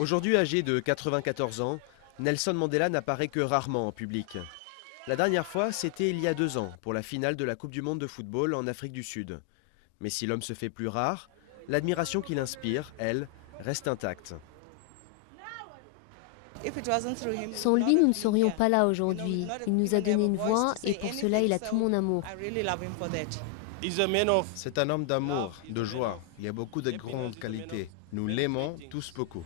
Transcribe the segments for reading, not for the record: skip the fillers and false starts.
Aujourd'hui âgé de 94 ans, Nelson Mandela n'apparaît que rarement en public. La dernière fois, c'était il y a 2 ans, pour la finale de la Coupe du Monde de football en Afrique du Sud. Mais si l'homme se fait plus rare, l'admiration qu'il inspire, elle, reste intacte. Sans lui, nous ne serions pas là aujourd'hui. Il nous a donné une voix et pour cela, il a tout mon amour. C'est un homme d'amour, de joie. Il y a beaucoup de grandes qualités. Nous l'aimons tous beaucoup.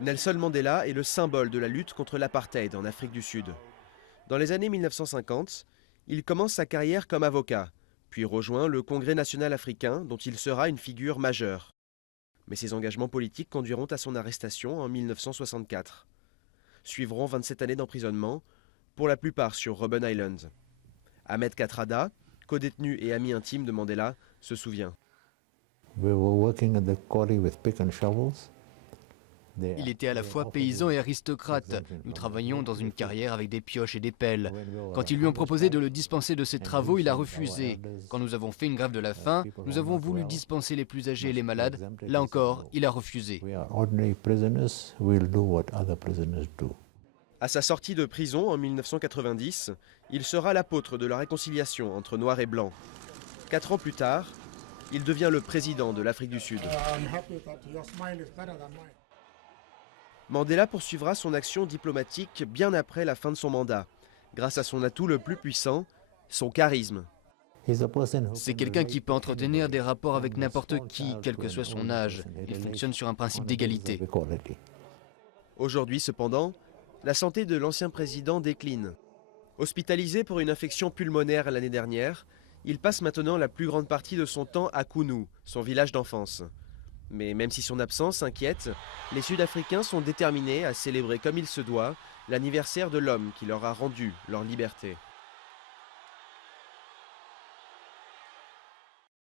Nelson Mandela est le symbole de la lutte contre l'apartheid en Afrique du Sud. Dans les années 1950, il commence sa carrière comme avocat, puis rejoint le Congrès national africain dont il sera une figure majeure. Mais ses engagements politiques conduiront à son arrestation en 1964. Suivront 27 années d'emprisonnement, pour la plupart sur Robben Island. Ahmed Kathrada, codétenu et ami intime de Mandela, se souvient. Il était à la fois paysan et aristocrate. Nous travaillions dans une carrière avec des pioches et des pelles. Quand ils lui ont proposé de le dispenser de ses travaux, il a refusé. Quand nous avons fait une grève de la faim, nous avons voulu dispenser les plus âgés et les malades. Là encore, il a refusé. À sa sortie de prison en 1990, il sera l'apôtre de la réconciliation entre noirs et blancs. 4 ans plus tard, il devient le président de l'Afrique du Sud. Mandela poursuivra son action diplomatique bien après la fin de son mandat, grâce à son atout le plus puissant, son charisme. C'est quelqu'un qui peut entretenir des rapports avec n'importe qui, quel que soit son âge. Il fonctionne sur un principe d'égalité. Aujourd'hui, cependant, la santé de l'ancien président décline. Hospitalisé pour une infection pulmonaire l'année dernière, il passe maintenant la plus grande partie de son temps à Kounou, son village d'enfance. Mais même si son absence inquiète, les Sud-Africains sont déterminés à célébrer comme il se doit l'anniversaire de l'homme qui leur a rendu leur liberté.